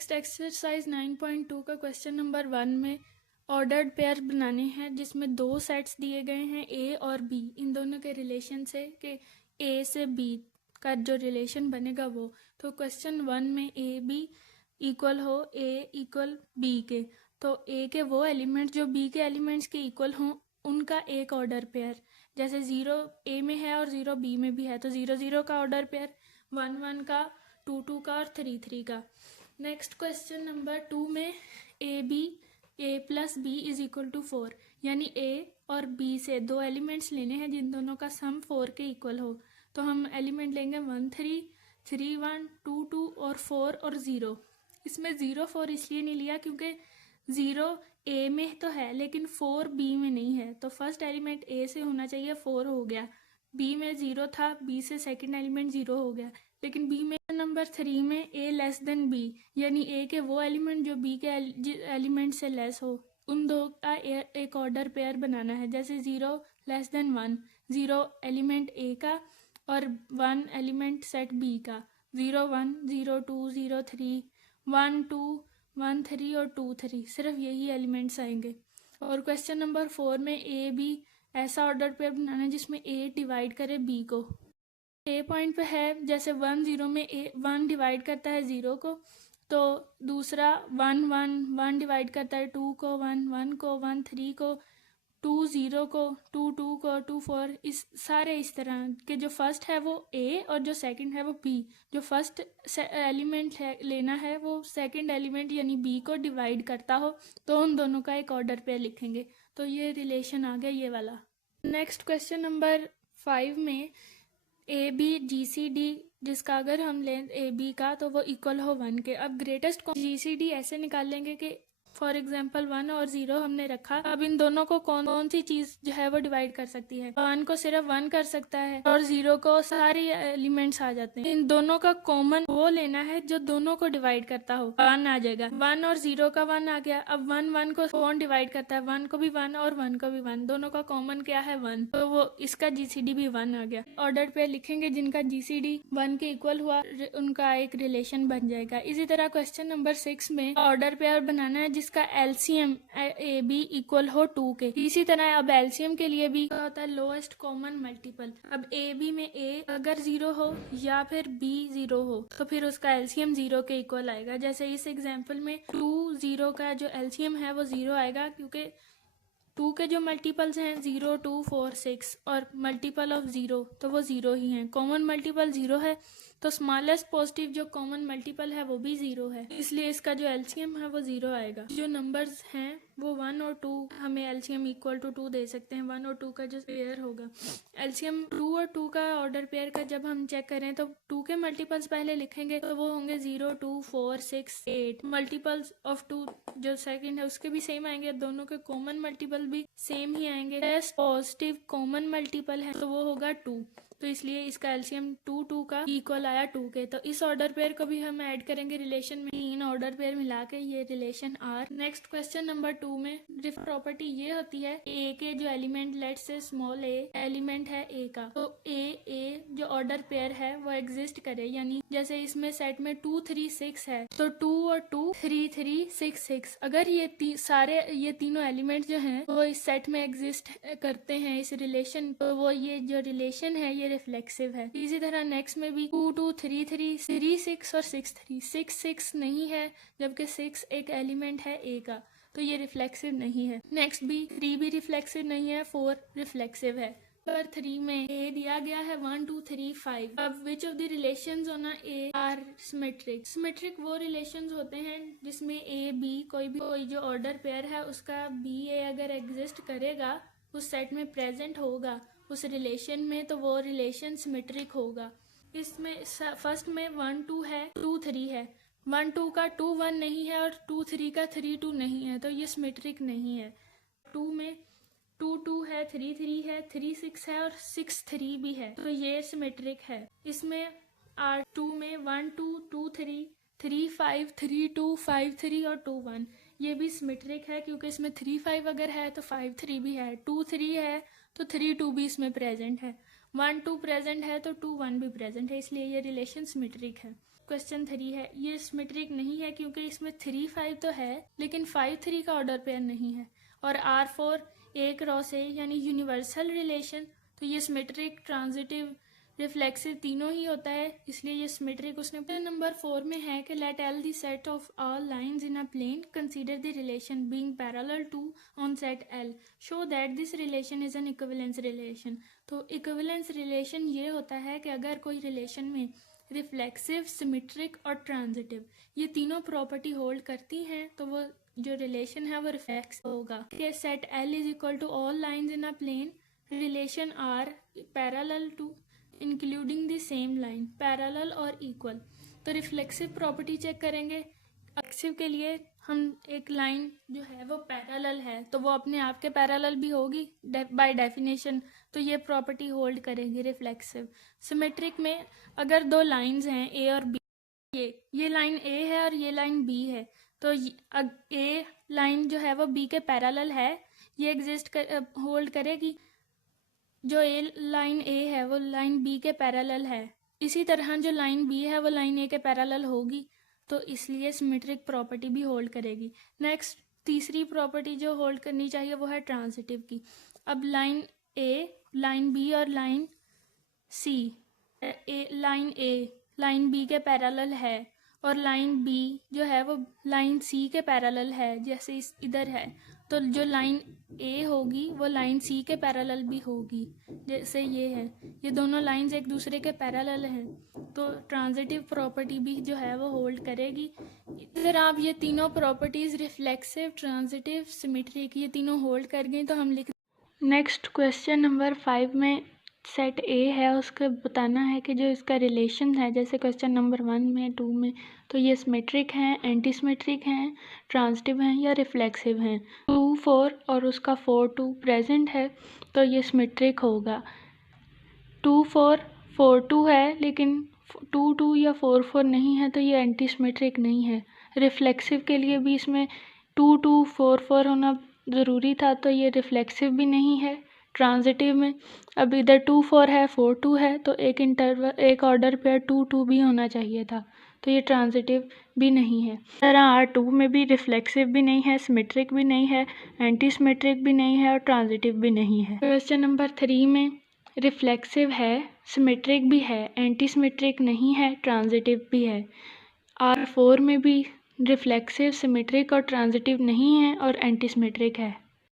Next exercise 9.2 का question number 1 में ordered pair बनाने हैं जिसमें दो सेट्स दिए गए हैं ए और बी। इन दोनों के रिलेशन से कि ए से बी का जो रिलेशन बनेगा वो, तो क्वेश्चन 1 में ए बी इक्वल हो ए इक्वल बी के, तो ए के वो एलिमेंट जो बी के एलिमेंट्स के इक्वल हों उनका एक ऑर्डर पेयर, जैसे 0 ए में है और 0 बी में भी है तो 0 0 का ऑर्डर पेयर, 1 1 का, 2 2 का और 3 3 का। नेक्स्ट क्वेश्चन नंबर 2 में a b a plus b is equal to 4, यानी ए और बी से दो एलिमेंट्स लेने हैं जिन दोनों का सम 4 के इक्वल हो। तो हम एलिमेंट लेंगे 1 3 3 1 2 2 और 4 और 0। इसमें 0 4 इसलिए नहीं लिया क्योंकि 0 ए में तो है लेकिन 4 बी में नहीं है, तो फर्स्ट एलिमेंट ए से होना चाहिए, 4 हो गया। बी में 0 था, बी से सेकंड एलिमेंट 0 हो गया, लेकिन बी में नंबर 3 में ए लेस देन बी, यानी ए के वो एलिमेंट जो बी के एलिमेंट से लेस हो, उन दो का एक ऑर्डर पेयर बनाना है। जैसे 0 लेस देन 1, 0 एलिमेंट ए का और 1 एलिमेंट सेट बी का, 0 1 0 2 0 3 1 2 1 3 और 2 3, सिर्फ यही एलिमेंट्स आएंगे। और क्वेश्चन नंबर 4 में ए बी ऐसा ऑर्डर पेयर बनाना है जिसमें ए डिवाइड करे बी को। ए पॉइंट पे है, जैसे 1 0 में ए 1 डिवाइड करता है 0 को, तो दूसरा 1 1 1 डिवाइड करता है 2 को, 1 1 को, 1 3 को, 2 0 को, 2 2 को, 2 4, इस सारे इस तरह के जो फर्स्ट है वो ए और जो सेकंड है वो बी। जो फर्स्ट एलिमेंट है लेना है वो सेकंड एलिमेंट यानी बी को डिवाइड करता हो, तो उन दोनों का एक ऑर्डर पेयर लिखेंगे। तो ये रिलेशन आ गया ये वाला। नेक्स्ट क्वेश्चन नंबर 5 में a B ji C D, जिसका अगर हम लें ए बी का तो वो इक्वल हो 1 के। अब ग्रेटेस्ट जी सी डी ऐसे निकाल लेंगे कि फॉर एग्जाम्पल 1 और 0 हमने रखा, अब इन दोनों को कौन सी चीज जो है वो डिवाइड कर सकती है। 1 को सिर्फ 1 कर सकता है और 0 को सारे एलिमेंट्स आ जाते हैं। इन दोनों का कॉमन वो लेना है जो दोनों को डिवाइड करता हो, 1 आ जाएगा। 1 और 0 का 1 आ गया। अब 1 1 को कौन डिवाइड करता है, 1 को भी 1 और 1 को भी 1, दोनों का कॉमन क्या है 1, तो वो इसका जीसीडी भी 1 आ गया। ऑर्डर पे लिखेंगे जिनका जीसीडी 1 के इक्वल हुआ उनका एक रिलेशन बन जाएगा। इसी तरह क्वेश्चन नंबर 6 में ऑर्डर पेयर बनाना है जिसका एलसीएम ए बी इक्वल हो 2 के। इसी तरह अब एलसीएम के लिए भी होता है लोएस्ट कॉमन मल्टीपल। अब ए बी में ए अगर 0 हो या फिर बी 0 हो तो फिर उसका एलसीएम 0 के इक्वल आएगा। जैसे इस एग्जांपल में 2 0 का जो एलसीएम है वो 0 आएगा क्योंकि 2 के जो मल्टीपल्स हैं 0 2 4 6 और मल्टीपल ऑफ 0 तो वो 0 ही हैं। कॉमन मल्टीपल 0 है तो स्मॉलेस्ट पॉजिटिव जो कॉमन मल्टीपल है वो भी 0 है, इसलिए इसका जो एलसीएम है वो 0 आएगा। जो नंबर्स हैं वो 1 और 2 हमें एलसीएम इक्वल टू 2 दे सकते हैं। 1 और 2 का जो पेयर होगा एलसीएम 2 और 2 का ऑर्डर पेयर का जब हम चेक करें तो 2 के मल्टीपल्स पहले लिखेंगे तो वो होंगे 0 2 4 6 8। मल्टीपल्स ऑफ 2 जो सेकंड है उसके भी सेम आएंगे, दोनों के कॉमन मल्टीपल भी सेम ही आएंगे। पॉजिटिव कॉमन मल्टीपल है तो वो होगा 2, तो इसलिए इसका एलसीएम 2 2 का इक्वल आया 2 के। तो इस ऑर्डर पेयर को भी हम ऐड करेंगे रिलेशन में, इन ऑर्डर पेयर मिला के ये relation r. Next question number 2 में प्रॉपर्टी ये होती है ए के जो एलिमेंट लेट्स से स्मॉल ए एलिमेंट है ए का, तो ए जो ऑर्डर पेयर है वो एग्जिस्ट करे, यानी जैसे इसमें सेट में 2 3 6 है तो 2 और 2 3 3 6 6। अगर ये सारे ये तीनों एलिमेंट जो हैं वो इस सेट में एग्जिस्ट करते हैं इस रिलेशन, तो वो ये जो रिलेशन है ये रिफ्लेक्सिव है। इसी तरह नेक्स्ट में भी 2 2 3 3 3 6 और 6 3, 6 6 नहीं है जबकि 6 एक एलिमेंट है ए का, तो ये रिफ्लेक्सिव नहीं है। नेक्स्ट भी 3 भी रिफ्लेक्सिव नहीं है, 4 रिफ्लेक्सिव है। पर 3 में ए दिया गया है 1 2 3 5। अब which of the relations on A R symmetric. Symmetric वो रिलेशंस होते हैं जिसमें ए बी कोई जो ऑर्डर पेयर है उसका बी ए अगर एग्जिस्ट करेगा, उस सेट में प्रेजेंट होगा उस रिलेशन में, तो वो रिलेशन सिमेट्रिक होगा। इसमें फर्स्ट में 1 2 है, 2 3 है, 1 2 का 2 1 नहीं है और 2 3 का 3 2 नहीं है, तो ये सिमेट्रिक नहीं है। 2 में 2 2 है, 3 3 है, 3 6 है और 6 3 भी है, तो ये सिमेट्रिक है। इसमें R2 में 1 2 2 3 3 5 3 2 5 3 और 2 1, ये भी सिमेट्रिक है क्योंकि इसमें 3 5 अगर है तो 5 3 भी है, 2 3 है तो 3 2 भी इसमें प्रेजेंट है, 1 2 प्रेजेंट है तो 2 1 भी प्रेजेंट है, इसलिए ये रिलेशन सिमेट्रिक है। क्वेश्चन 3 है, ये सिमेट्रिक नहीं है क्योंकि इसमें 3 5 तो है लेकिन 5 3 का ऑर्डर पेयर नहीं है। और R4 A क्रॉस A यानी यूनिवर्सल रिलेशन, तो ये सिमेट्रिक, ट्रांजिटिव, रिफ्लेक्सिव तीनों ही होता है, इसलिए ये सिमेट्रिक। उसने नंबर 4 में है कि let L the set of all lines in a plane, consider the relation being parallel to on set L, show that this relation is an equivalence relation. तो इक्विवेलेंस रिलेशन ये होता है कि अगर कोई रिलेशन में रिफ्लेक्सिव, सिमेट्रिक और transitive ये तीनों प्रॉपर्टी होल्ड करती हैं तो वो जो रिलेशन है वो रिफ्लेक्स होगा। Set L is equal to all lines in a plane, relation r parallel to including the same line, parallel और इक्वल। तो रिफ्लेक्सिव प्रॉपर्टी चेक करेंगे। रिफ्लेक्सिव के लिए हम एक लाइन जो है वो पैरेलल है तो वो अपने आप के पैरेलल भी होगी बाय डेफिनेशन, तो ये प्रॉपर्टी होल्ड करेगी रिफ्लेक्सिव। सिमेट्रिक में अगर दो लाइंस हैं A और B, ये लाइन A है और ये लाइन B है, तो A लाइन जो है वो B के पैरेलल है, ये एग्जिस्ट होल्ड करेगी। जो लाइन A है वो लाइन B के पैरेलल है, इसी तरह जो लाइन B है वो लाइन A के पैरेलल होगी, तो इसलिए सिमेट्रिक प्रॉपर्टी भी होल्ड करेगी। नेक्स्ट तीसरी प्रॉपर्टी जो होल्ड करनी चाहिए वो है ट्रांजिटिव की। अब लाइन A, लाइन B और line C, line A line B के पैरेलल है और लाइन B जो है वो लाइन C के पैरेलल है, जैसे इधर है, तो जो लाइन A होगी वो लाइन C के पैरेलल भी होगी, जैसे ये है, ये दोनों लाइंस एक दूसरे के पैरेलल हैं, तो ट्रांजिटिव प्रॉपर्टी भी जो है वो होल्ड करेगी। अगर आप ये तीनों प्रॉपर्टीज़ रिफ्लेक्सिव, ट्रांजिटिव, सिमेट्रिक ये तीनों होल्ड कर गए तो हम लिख। नेक्स्ट क्वेश्चन नंबर 5 में सेट A है, उसको बताना है कि जो इसका रिलेशन है, जैसे क्वेश्चन नंबर 1 में 2 में, तो ये सिमेट्रिक हैं, एंटी सिमेट्रिक हैं, ट्रांजिटिव हैं या रिफ्लेक्सिव हैं। 2 4 और उसका 4 2 प्रेजेंट है तो ये सिमेट्रिक होगा। 2 4 4 2 है लेकिन 2 2 या 4 4 नहीं है तो ये एंटी सिमेट्रिक नहीं है। रिफ्लेक्सिव के लिए भी इसमें 2 2 4 4 होना ज़रूरी था तो ये रिफ्लेक्सिव भी नहीं है। ट्रांजिटिव में अब इधर 2 4 है, 4 2 है, तो एक ऑर्डर पेयर 2 2 भी होना चाहिए था, तो ये ट्रांजिटिव भी नहीं है। तरह R2 में भी रिफ्लेक्सिव भी नहीं है, सिमेट्रिक भी नहीं है, एंटी सिमेट्रिक भी नहीं है और ट्रांजिटिव भी नहीं है। क्वेश्चन नंबर 3 में रिफ्लेक्सिव है, सिमेट्रिक भी है, एंटी सिमेट्रिक नहीं है, ट्रांजिटिव भी है। R4 में भी रिफ्लेक्सिव, सिमेट्रिक और ट्रांजिटिव नहीं है और एंटी सिमेट्रिक है।